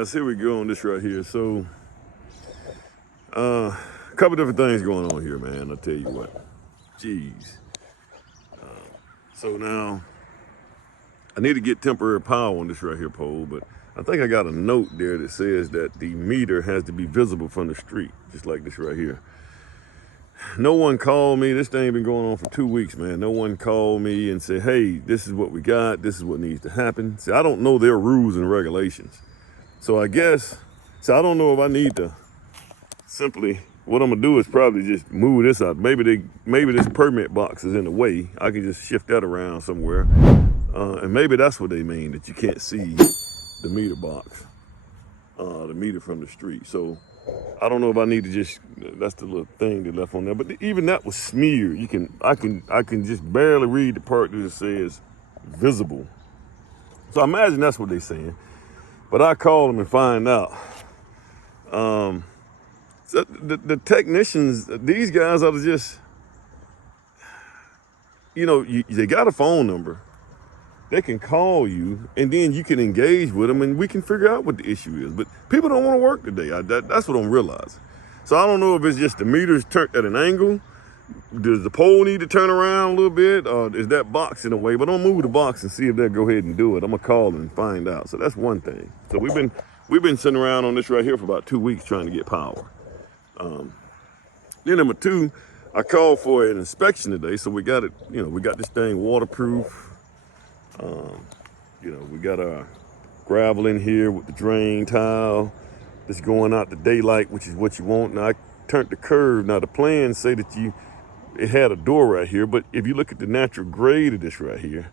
guys, here we go on this right here. So, a couple different things going on here, man. I'll tell you what. Jeez. So now, I need to get temporary power on this right here pole, but I think I got a note there that says that the meter has to be visible from the street, just like this right here. No one called me. This thing been going on for 2 weeks, man. No one called me and said, hey, this is what we got. This is what needs to happen. See, I don't know their rules and regulations. So I guess, I don't know if I need to simply, what I'm gonna do is probably just move this out. Maybe this permit box is in the way. I can just shift that around somewhere. And maybe that's what they mean, that you can't see the meter box, the meter from the street. So I don't know if I need to just, that's the little thing they left on there. But even that was smeared. I can just barely read the part that says visible. So I imagine that's what they're saying. But I call them and find out. So the technicians, these guys are just, they got a phone number. They can call you, and then you can engage with them, and we can figure out what the issue is. But people don't want to work today. That's what I'm realizing. So I don't know if it's just the meters turned at an angle. Does the pole need to turn around a little bit, or is that box in the way? But I'm gonna move the box and see if they'll go ahead and do it. I'm gonna call them and find out. So that's one thing. So we've been sitting around on this right here for about 2 weeks trying to get power. Then number two, I called for an inspection today. So we got it. We got this thing waterproof. We got our gravel in here with the drain tile. It's going out the daylight, which is what you want. Now I turned the curve. Now the plans say that it had a door right here, but if you look at the natural grade of this right here,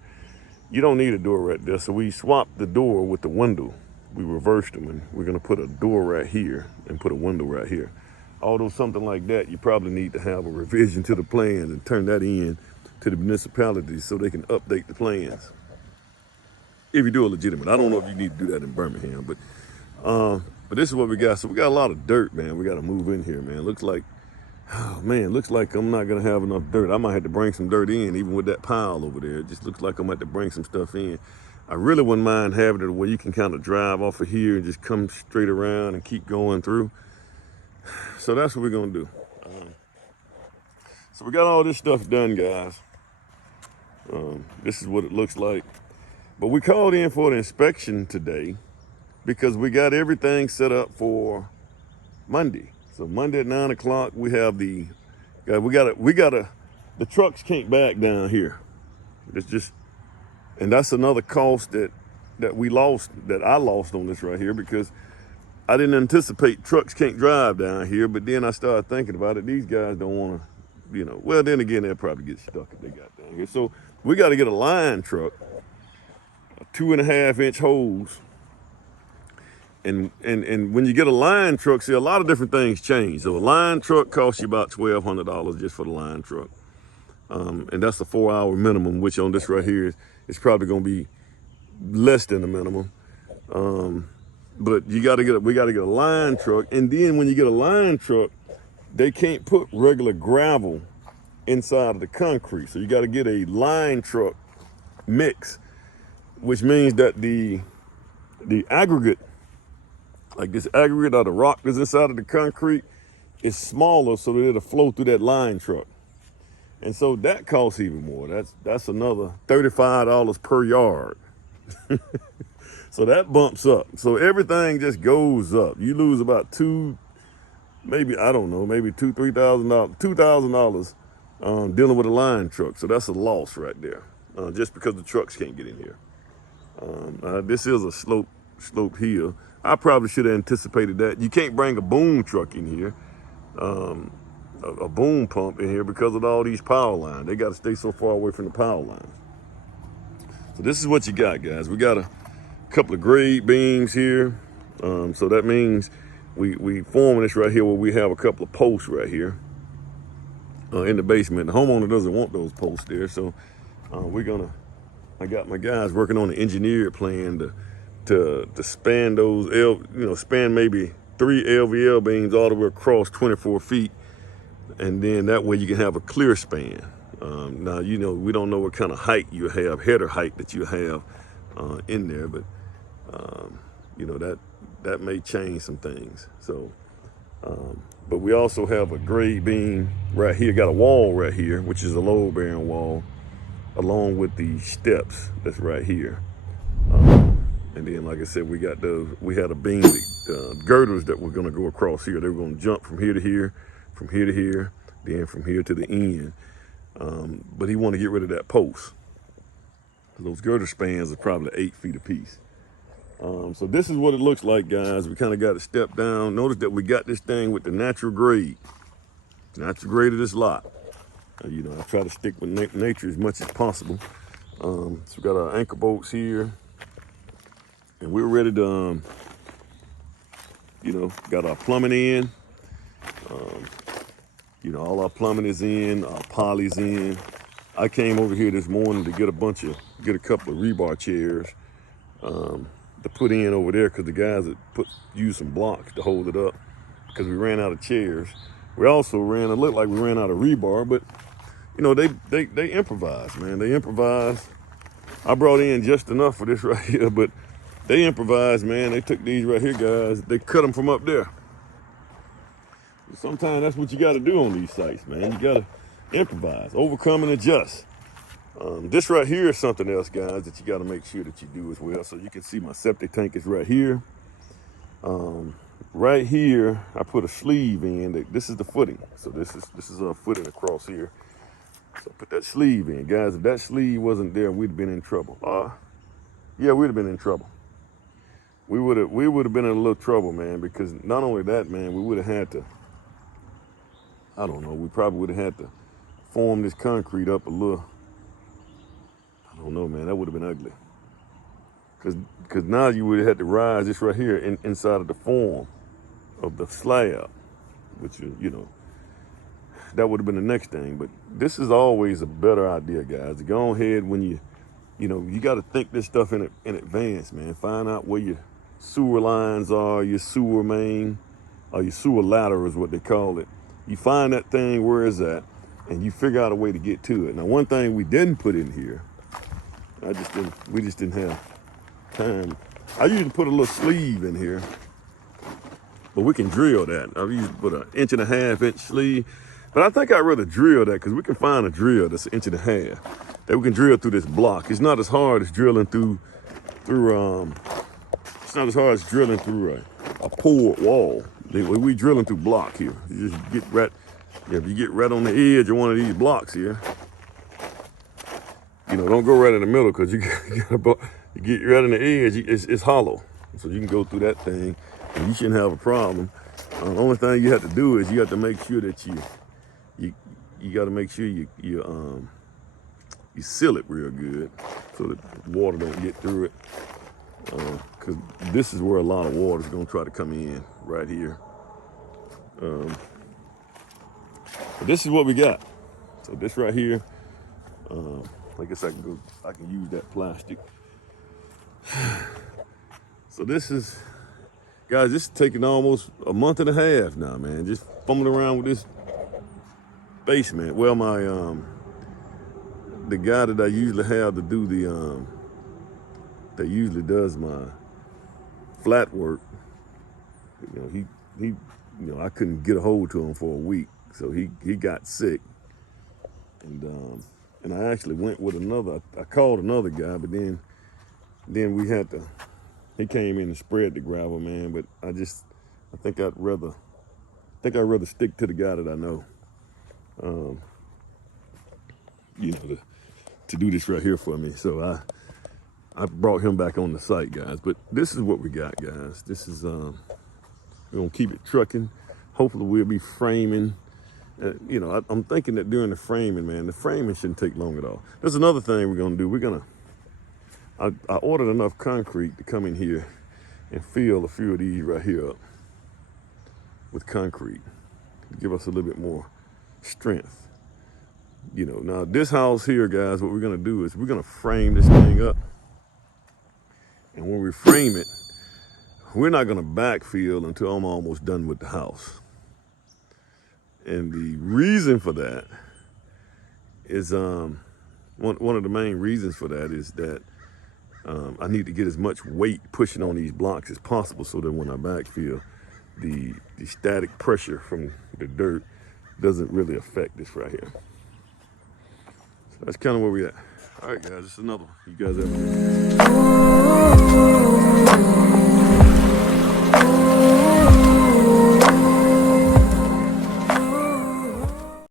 you don't need a door right there. So we swapped the door with the window. We reversed them, and we're gonna put a door right here and put a window right here. Although something like that, you probably need to have a revision to the plans and turn that in to the municipalities so they can update the plans. If you do it legitimate. I don't know if you need to do that in Birmingham, but this is what we got. So we got a lot of dirt, man. We got to move in here, man. Looks like I'm not gonna have enough dirt. I might have to bring some dirt in, even with that pile over there. It just looks like I'm gonna have to bring some stuff in. I really wouldn't mind having it where you can kind of drive off of here and just come straight around and keep going through. So that's what we're gonna do. So we got all this stuff done, guys. This is what it looks like. But we called in for the inspection today because we got everything set up for Monday. So Monday at 9 o'clock, we have the trucks can't back down here. It's just, and that's another cost that I lost on this right here, because I didn't anticipate trucks can't drive down here. But then I started thinking about it. These guys don't want to, well, then again, they'll probably get stuck if they got down here. So we got to get a line truck, a 2.5-inch hose. And when you get a line truck, see, a lot of different things change. So a line truck costs you about $1,200 just for the line truck. And that's a 4-hour minimum, which on this right here is probably going to be less than the minimum. But we got to get a line truck. And then when you get a line truck, they can't put regular gravel inside of the concrete. So you got to get a line truck mix, which means that the aggregate, like this aggregate or the rock that's inside of the concrete, is smaller so that it'll flow through that line truck. And so that costs even more. That's another $35 per yard. So that bumps up. So everything just goes up. You lose about maybe $2,000, $3,000 dealing with a line truck. So that's a loss right there, just because the trucks can't get in here. This is a slope hill. I probably should have anticipated that. You can't bring a boom truck in here, a boom pump in here, because of all these power lines. They got to stay so far away from the power lines. So this is what you got, guys. We got a couple of grade beams here. So that means we forming this right here where we have a couple of posts right here in the basement. The homeowner doesn't want those posts there. So I got my guys working on the engineered plan to span those, span maybe 3 LVL beams all the way across 24 feet. And then that way you can have a clear span. Now, we don't know what kind of height you have, header height that you have in there, but, that may change some things. So, but we also have a grade beam right here, got a wall right here, which is a load bearing wall, along with the steps that's right here. And then, like I said, we had a beam, girders that were gonna go across here. They were gonna jump from here to here, from here to here, then from here to the end. But he wanted to get rid of that post. Those girder spans are probably 8 feet apiece. So this is what it looks like, guys. We kind of got to step down. Notice that we got this thing with the natural grade of this lot. You know, I try to stick with nature as much as possible. So we got our anchor bolts here, and we're ready to, you know, got our plumbing in. You know, all our plumbing is in, our poly's in. I came over here this morning to get a couple of rebar chairs to put in over there, because the guys had used some blocks to hold it up because we ran out of chairs. We also it looked like we ran out of rebar, but you know, they improvise, man. They improvise. I brought in just enough for this right here, but they improvise, man. They took these right here, guys. They cut them from up there. Sometimes that's what you got to do on these sites, man. You got to improvise, overcome, and adjust. This right here is something else, guys, that you got to make sure that you do as well. So you can see my septic tank is right here. Right here, I put a sleeve in. This is the footing. So this is a footing across here. So I put that sleeve in, guys. If that sleeve wasn't there, we'd have been in trouble. Yeah, we'd have been in trouble. We would have been in a little trouble, man, because not only that, man, we would have had to, I don't know, we probably would have had to form this concrete up a little. I don't know, man, that would have been ugly. Because now you would have had to rise this right here inside of the form of the slab, which, you know, that would have been the next thing. But this is always a better idea, guys. To go ahead when you know, you got to think this stuff in advance, man. Find out where your sewer lines are, your sewer main, or your sewer ladder is what they call it. You find that thing, where is that, and you figure out a way to get to it. Now, one thing we didn't put in here, we just didn't have time. I usually put a little sleeve in here, but we can drill that. I usually put an 1.5 inch sleeve, but I think I'd rather drill that, because we can find a drill that's 1.5 inches that we can drill through this block. It's not as hard as drilling through it's not as hard as drilling through a poured wall. We drilling through block here. You just get right, if you get right on the edge of one of these blocks here, you know, don't go right in the middle, because you get right in the edge, it's hollow. So you can go through that thing and you shouldn't have a problem. The only thing you have to do is you have to make sure that you got to make sure you seal it real good so that water don't get through it. Because this is where a lot of water is going to try to come in, right here. But this is what we got. So this right here, I guess I can use that plastic. So this is, guys, this is taking almost a month and a half now, man. Just fumbling around with this basement. Well, the guy that I usually have to do that usually does my flat work, you know, he you know, I couldn't get a hold to him for a week, so he got sick, and I actually went with another. I called another guy, but then he came in and spread the gravel, man. But I think I'd rather stick to the guy that I know, you know, to do this right here for me. So I brought him back on the site, guys. But this is what we got, guys. This is we're gonna keep it trucking. Hopefully we'll be framing. You know, I'm thinking that during the framing, man, the framing shouldn't take long at all. There's another thing we're gonna do. I ordered enough concrete to come in here and fill a few of these right here up with concrete to give us a little bit more strength. You know, now this house here, guys, what we're gonna do is we're gonna frame this thing up. And when we frame it, we're not gonna backfill until I'm almost done with the house. And the reason for that is, one of the main reasons for that is that I need to get as much weight pushing on these blocks as possible so that when I backfill, the static pressure from the dirt doesn't really affect this right here. So that's kind of where we at. All right, guys, it's another one. You guys have a good one.